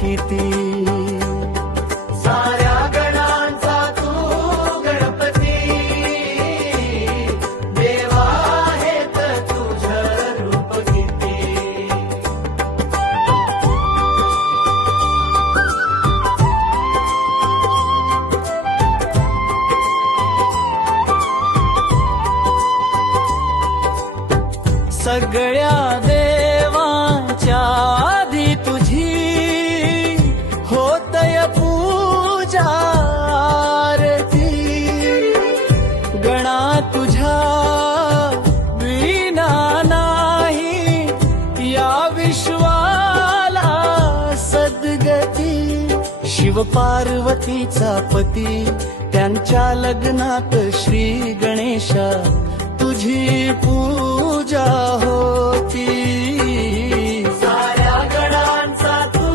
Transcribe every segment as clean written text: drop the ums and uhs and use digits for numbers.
किती. साऱ्या गणांचा तू गणपती, देवा हेत तुझं रूप किती. सगळ्या देवांच्या आधी तुझी होतय पूजा आरती. गणा तुझ्या विना नाही या विश्वाला सद्गती. शिव पार्वतीचा पती त्यांच्या लग्नात श्री गणेशा तुझी पूजा होती. साऱ्या गणांचा तू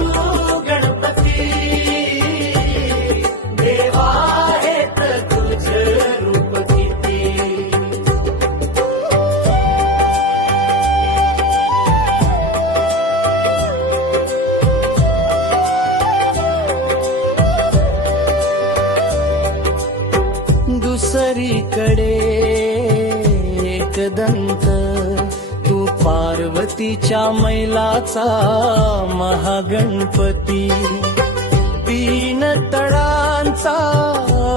गणपती, देवा हेत तुझं रूप किती. दुसरीकडे एकदंत तू पार्वतीच्या मैलाचा महागणपती. 3 तळांचा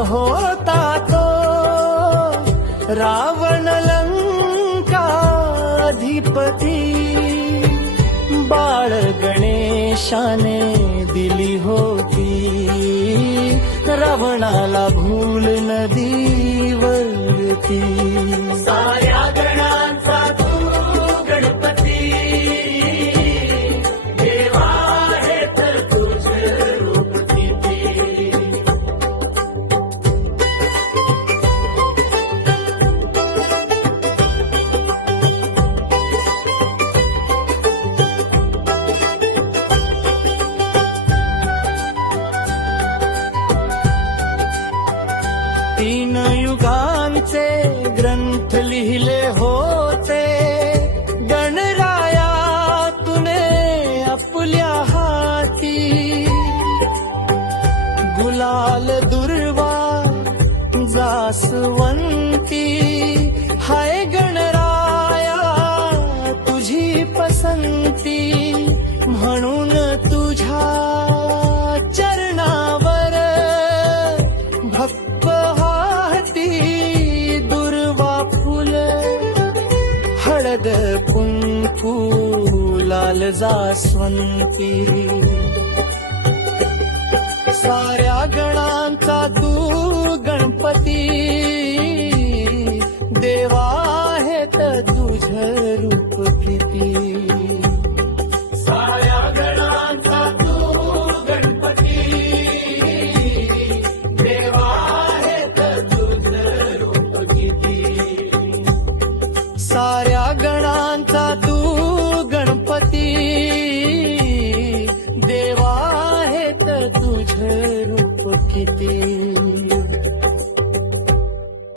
होता तो रावण लंकाधिपती. बाळ गणेशाने दिली होती रावणाला भूल नदीवरती. साऱ्या गणांचा तू गणपती, देवा हेत तुझं रूप किती. तीन युगांचे ग्रंथ लिहिले होते गणराया तुने आपल्या हाती. गुलाल दुर्वा जासवंती हाय गणराया तुझी पसंती. म्हणून तुझ्या चरणावर भक्त हाती दुर्वा फुल हळद कुंकू लाल जास्वंती. साऱ्या गणांचा तू गणपती, देवा हेत तुझं रूप किती. साऱ्या गणांचा तू गणपती, देवा हेत तुझं रूप किती. साऱ्या गणांचा तू गणपती, देवा हेत तुझं रूप किती.